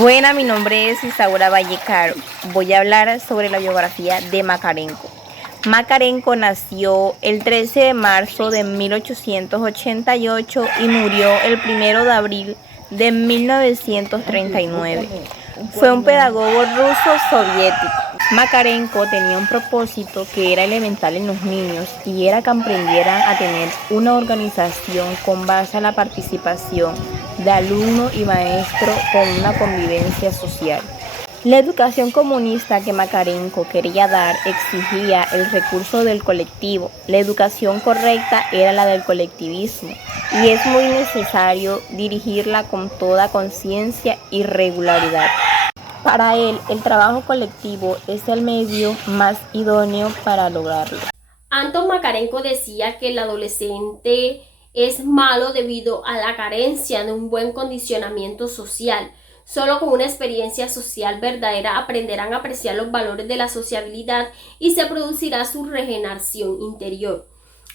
Buena, mi nombre es Isaura Vallecaro. Voy a hablar sobre la biografía de Makarenko. Makarenko nació el 13 de marzo de 1888 y murió el 1 de abril de 1939. Fue un pedagogo ruso soviético. Makarenko tenía un propósito que era elemental en los niños y era que aprendieran a tener una organización con base a la participación de alumno y maestro con una convivencia social. La educación comunista que Makarenko quería dar exigía el recurso del colectivo. La educación correcta era la del colectivismo y es muy necesario dirigirla con toda conciencia y regularidad. Para él, el trabajo colectivo es el medio más idóneo para lograrlo. Anton Makarenko decía que el adolescente es malo debido a la carencia de un buen condicionamiento social. Solo con una experiencia social verdadera aprenderán a apreciar los valores de la sociabilidad y se producirá su regeneración interior.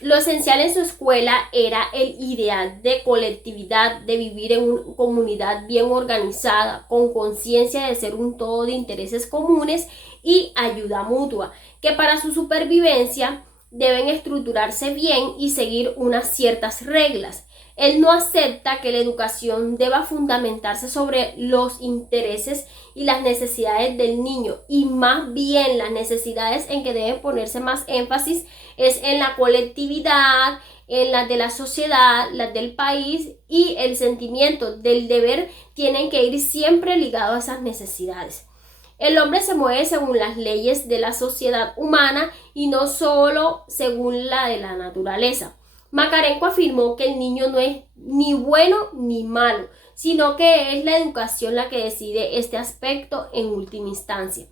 Lo esencial en su escuela era el ideal de colectividad, de vivir en una comunidad bien organizada, con conciencia de ser un todo de intereses comunes y ayuda mutua, que para su supervivencia deben estructurarse bien y seguir unas ciertas reglas. Él no acepta que la educación deba fundamentarse sobre los intereses y las necesidades del niño, y más bien las necesidades en que deben ponerse más énfasis es en la colectividad, en las de la sociedad, las del país, y el sentimiento del deber tienen que ir siempre ligados a esas necesidades. El hombre se mueve según las leyes de la sociedad humana y no solo según la de la naturaleza. Makarenko afirmó que el niño no es ni bueno ni malo, sino que es la educación la que decide este aspecto en última instancia.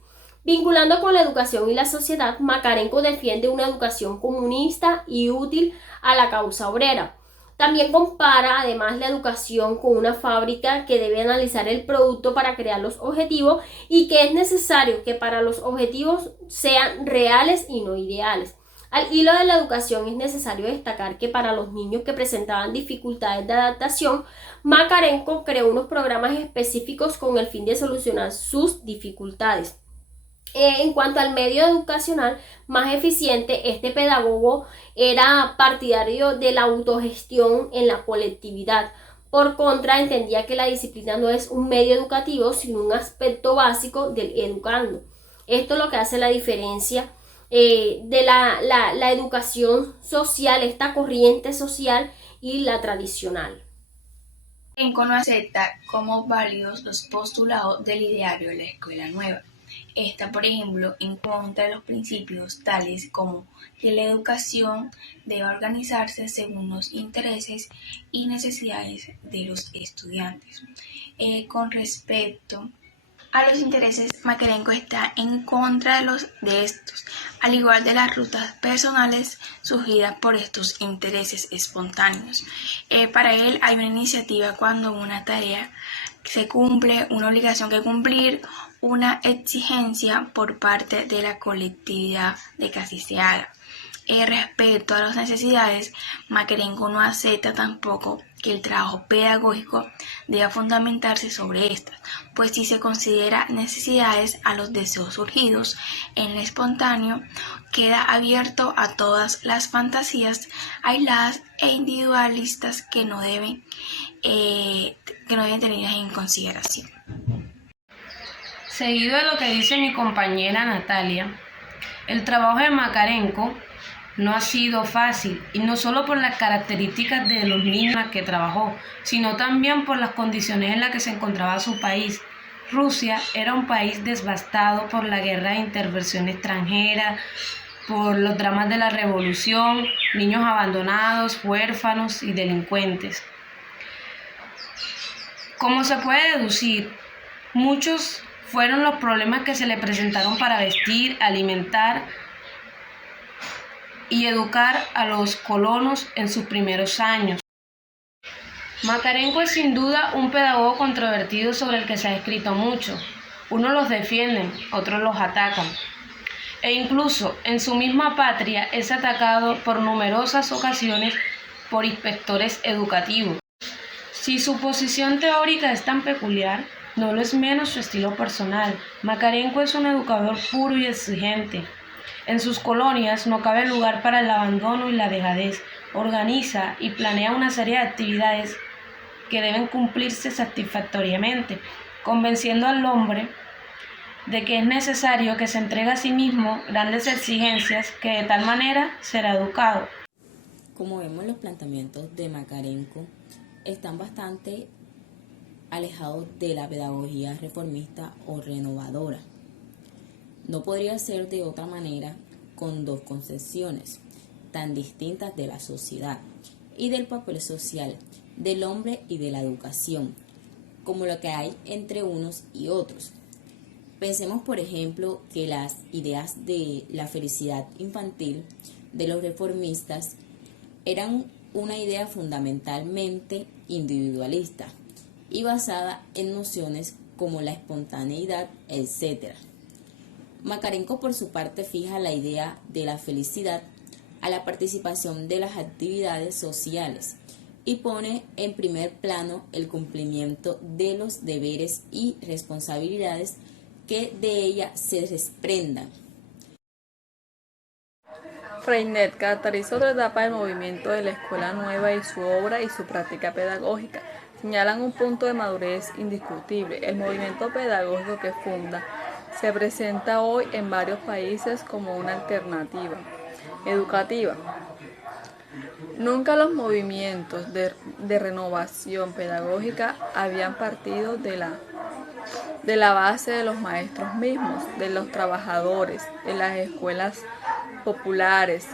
Vinculando con la educación y la sociedad, Makarenko defiende una educación comunista y útil a la causa obrera. También compara además la educación con una fábrica que debe analizar el producto para crear los objetivos y que es necesario que para los objetivos sean reales y no ideales. Al hilo de la educación es necesario destacar que para los niños que presentaban dificultades de adaptación, Makarenko creó unos programas específicos con el fin de solucionar sus dificultades. En cuanto al medio educacional más eficiente, este pedagogo era partidario de la autogestión en la colectividad. Por contra, entendía que la disciplina no es un medio educativo, sino un aspecto básico del educando. Esto es lo que hace la diferencia de la educación social, esta corriente social, y la tradicional. Makarenko no acepta como válidos los postulados del ideario de la escuela nueva. Está, por ejemplo, en contra de los principios tales como que la educación debe organizarse según los intereses y necesidades de los estudiantes. Con respecto a los intereses, Makarenko está en contra de estos, al igual de las rutas personales surgidas por estos intereses espontáneos. Para él hay una iniciativa cuando una tarea se cumple, una obligación que cumplir, una exigencia por parte de la colectividad de que así se haga. Respecto a las necesidades, Makarenko no acepta tampoco que el trabajo pedagógico deba fundamentarse sobre estas, pues si se considera necesidades a los deseos surgidos en el espontáneo, queda abierto a todas las fantasías aisladas e individualistas que no deben tener en consideración. Seguido de lo que dice mi compañera Natalia, el trabajo de Makarenko no ha sido fácil, y no solo por las características de los niños que trabajó, sino también por las condiciones en las que se encontraba su país. Rusia era un país devastado por la guerra de intervención extranjera, por los dramas de la revolución, niños abandonados, huérfanos y delincuentes. Como se puede deducir, muchos fueron los problemas que se le presentaron para vestir, alimentar y educar a los colonos en sus primeros años. Makarenko es sin duda un pedagogo controvertido sobre el que se ha escrito mucho. Unos los defienden, otros los atacan. E incluso en su misma patria es atacado por numerosas ocasiones por inspectores educativos. Si su posición teórica es tan peculiar, No lo es menos su estilo personal. Makarenko es un educador puro y exigente. En sus colonias no cabe lugar para el abandono y la dejadez. Organiza y planea una serie de actividades que deben cumplirse satisfactoriamente, convenciendo al hombre de que es necesario que se entregue a sí mismo grandes exigencias, que de tal manera será educado. Como vemos, los planteamientos de Makarenko están bastante alejados de la pedagogía reformista o renovadora. No podría ser de otra manera con dos concepciones tan distintas de la sociedad y del papel social, del hombre y de la educación, como lo que hay entre unos y otros. Pensemos, por ejemplo, que las ideas de la felicidad infantil de los reformistas eran una idea fundamentalmente individualista y basada en nociones como la espontaneidad, etc. Makarenko, por su parte, fija la idea de la felicidad a la participación de las actividades sociales y pone en primer plano el cumplimiento de los deberes y responsabilidades que de ella se desprendan. Freinet caracterizó otra etapa del movimiento de la Escuela Nueva y su obra y su práctica pedagógica señalan un punto de madurez indiscutible. El movimiento pedagógico que funda se presenta hoy en varios países como una alternativa educativa. Nunca los movimientos de renovación pedagógica habían partido de la base de los maestros mismos, de los trabajadores, de las escuelas populares.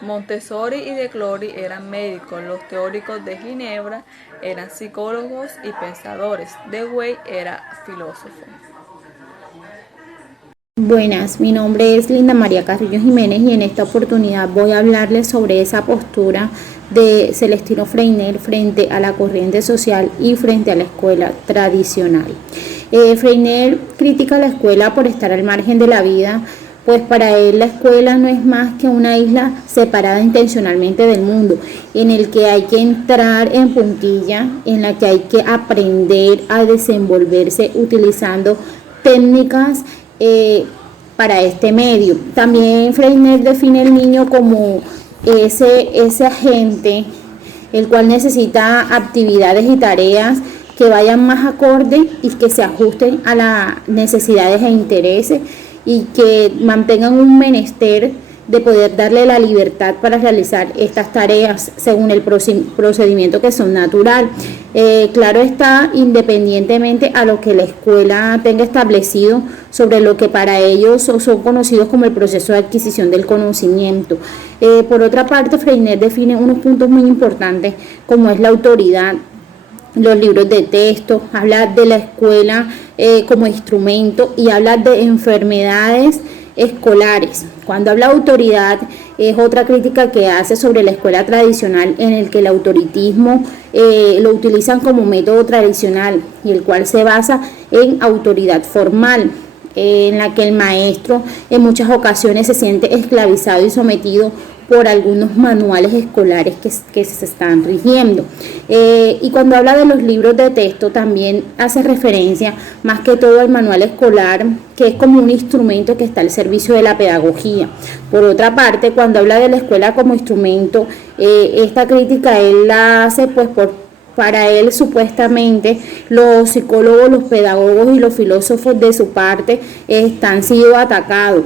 Montessori y De Clory eran médicos, los teóricos de Ginebra eran psicólogos y pensadores, Dewey era filósofo. Buenas, mi nombre es Linda María Carrillo Jiménez y en esta oportunidad voy a hablarles sobre esa postura de Celestino Freinet frente a la corriente social y frente a la escuela tradicional. Freinet critica a la escuela por estar al margen de la vida, pues para él la escuela no es más que una isla separada intencionalmente del mundo, en el que hay que entrar en puntilla, en la que hay que aprender a desenvolverse utilizando técnicas para este medio. También Freinet define el niño como ese agente el cual necesita actividades y tareas que vayan más acorde y que se ajusten a las necesidades e intereses y que mantengan un menester de poder darle la libertad para realizar estas tareas según el procedimiento que son natural. Claro está, independientemente a lo que la escuela tenga establecido sobre lo que para ellos son conocidos como el proceso de adquisición del conocimiento. Por otra parte, Freinet define unos puntos muy importantes como es la autoridad, los libros de texto, habla de la escuela como instrumento y habla de enfermedades escolares. Cuando habla de autoridad es otra crítica que hace sobre la escuela tradicional, en el que el autoritismo lo utilizan como método tradicional y el cual se basa en autoridad formal, en la que el maestro en muchas ocasiones se siente esclavizado y sometido por algunos manuales escolares que se están rigiendo. Y cuando habla de los libros de texto también hace referencia más que todo al manual escolar, que es como un instrumento que está al servicio de la pedagogía. Por otra parte, cuando habla de la escuela como instrumento, esta crítica él la hace pues para él supuestamente los psicólogos, los pedagogos y los filósofos de su parte han sido atacados,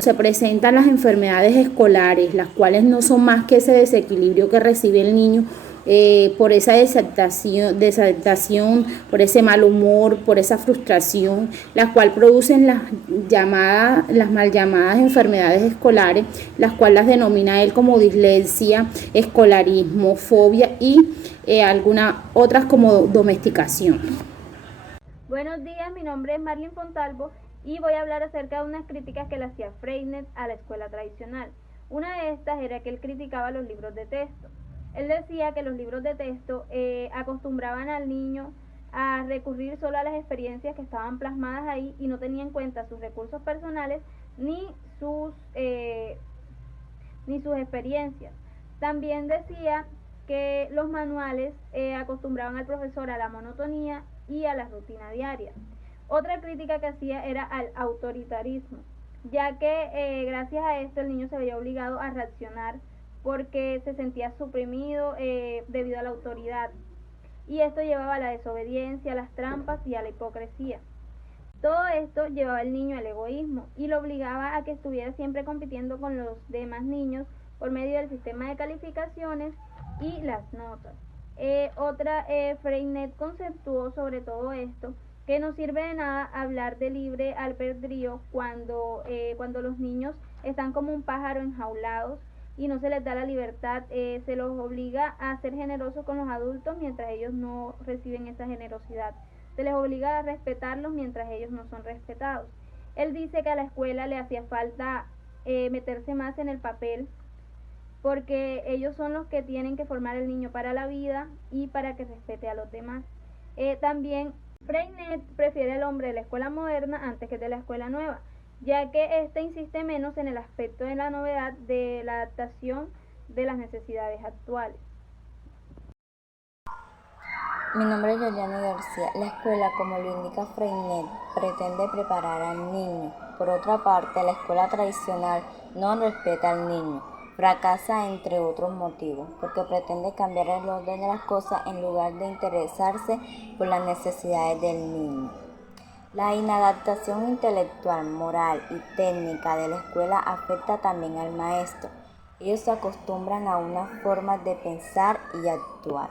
se presentan las enfermedades escolares, las cuales no son más que ese desequilibrio que recibe el niño por esa desadaptación, por ese mal humor, por esa frustración, las cuales producen las mal llamadas enfermedades escolares, las cuales las denomina él como dislexia, escolarismo, fobia y algunas otras como domesticación. Buenos días, mi nombre es Marlene Fontalvo y voy a hablar acerca de unas críticas que le hacía Freinet a la escuela tradicional. Una de estas era que él criticaba los libros de texto. Él decía que los libros de texto acostumbraban al niño a recurrir solo a las experiencias que estaban plasmadas ahí y no tenía en cuenta sus recursos personales ni sus experiencias. También decía que los manuales acostumbraban al profesor a la monotonía y a la rutina diaria. Otra crítica que hacía era al autoritarismo, ya que gracias a esto el niño se veía obligado a reaccionar porque se sentía suprimido debido a la autoridad, y esto llevaba a la desobediencia, a las trampas y a la hipocresía. Todo esto llevaba al niño al egoísmo y lo obligaba a que estuviera siempre compitiendo con los demás niños por medio del sistema de calificaciones y las notas. Freinet conceptuó sobre todo esto que no sirve de nada hablar de libre albedrío cuando los niños están como un pájaro enjaulados y no se les da la libertad, se los obliga a ser generosos con los adultos mientras ellos no reciben esa generosidad. Se les obliga a respetarlos mientras ellos no son respetados. Él dice que a la escuela le hacía falta meterse más en el papel, porque ellos son los que tienen que formar al niño para la vida y para que respete a los demás. También Freinet prefiere al hombre de la escuela moderna antes que de la escuela nueva, ya que éste insiste menos en el aspecto de la novedad, de la adaptación de las necesidades actuales. Mi nombre es Liliana García. La escuela, como lo indica Freinet, pretende preparar al niño. Por otra parte, la escuela tradicional no respeta al niño. Fracasa entre otros motivos, porque pretende cambiar el orden de las cosas en lugar de interesarse por las necesidades del niño. La inadaptación intelectual, moral y técnica de la escuela afecta también al maestro. Ellos se acostumbran a unas formas de pensar y actuar.